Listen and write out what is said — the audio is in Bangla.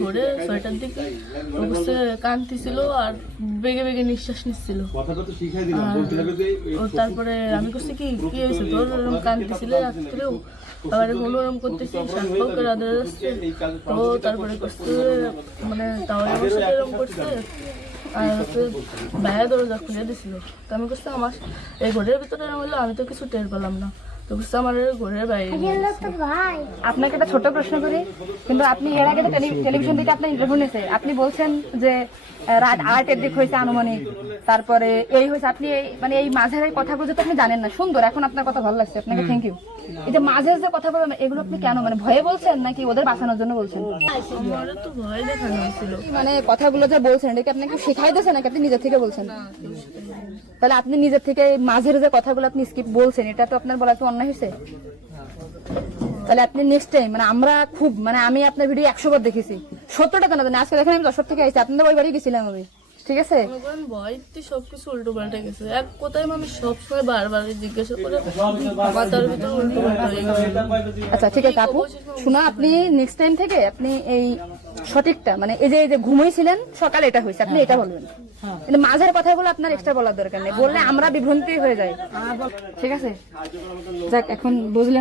ভোরে 6টার দিকে অবশ্যই কাঁদতেছিল আর বেগে বেগে নিঃশ্বাস নিচ্ছিল। তারপরে আমি করছি কি হয়েছে তোর, ওরকম কাঁদতেছিল রাত্রেও, আবার ওরকম করতেছি সাতটাও করে আদর আসছে। তো তারপরে করছে মানে তাহলে আমার সাথে এরকম করছে আর হচ্ছে বাইরে দরজা খুলে দিছিল। তো আমি করছি আমার এই ঘরের ভিতরে এরকম হলো, আমি তো কিছু টের পেলাম না। তো বুঝতে আমার ঘরের বাইরে। আপনাকে একটা ছোট প্রশ্ন করি, কিন্তু আপনি এর আগে তো টেলিভিশন থেকে আপনার ইন্টারভিউ নিয়েছে, আপনি বলছেন যে রাত 8-এর দিক হয়েছে আনুমানিক, তারপরে এই হয়েছে, আপনি মানে এই মাঝের এই কথাগুলো তো আপনি জানেন না। সুন্দর, এখন আপনার কথা ভালো লাগছে, আপনাকে থ্যাংক ইউ। এই যে মাঝের যে কথা বলেন এগুলো আপনি কেন, মানে ভয়ে বলছেন নাকি ওদের বাঁচানোর জন্য বলছেন? আমার তো ভয় দেখানো হয়েছিল। মানে কথাগুলো যা বলছেন এটা কি আপনাকে শেখাই দিয়েছে নাকি আপনি নিজের থেকে বলছেন? তাহলে আপনি নিজের থেকে মাঝের যে কথাগুলো আপনি স্কিপ বলছেন, এটা তো আপনার বলা তো অন্যায় হয়েছে। তাহলে আপনি নেক্সট টাইম, মানে আমরা খুব, মানে আমি আপনার ভিডিও 100 বার দেখেছি, 70টা কেন জানি, আজকে দেখেন আমি 10 থেকে আইছি, আপনাদের ওই বাড়ি গেছিলাম আমি, ঠিক আছে? ভয়তে সবকিছু উল্টো পাল্টে গেছে। এক কথায় মানুষ সবসময় বারবার জিজ্ঞাসা করে মাথার ভিতরে উল্টো পাল্টা হয়ে গেছে। আচ্ছা ঠিক আছে আপু, শোনা, আপনি নেক্সট টাইম থেকে আপনি এই সঠিকটা, মানে এই যে ঘুমাইছিলেন সকালে এটা হয়েছে, আপনি এটা বলবেন। কিন্তু মাঝের কথাগুলো আপনার এক্সট্রা বলার দরকার নেই, বললে আমরা বিভ্রান্তি হয়ে যাই, ঠিক আছে? যাক, এখন বুঝলেন।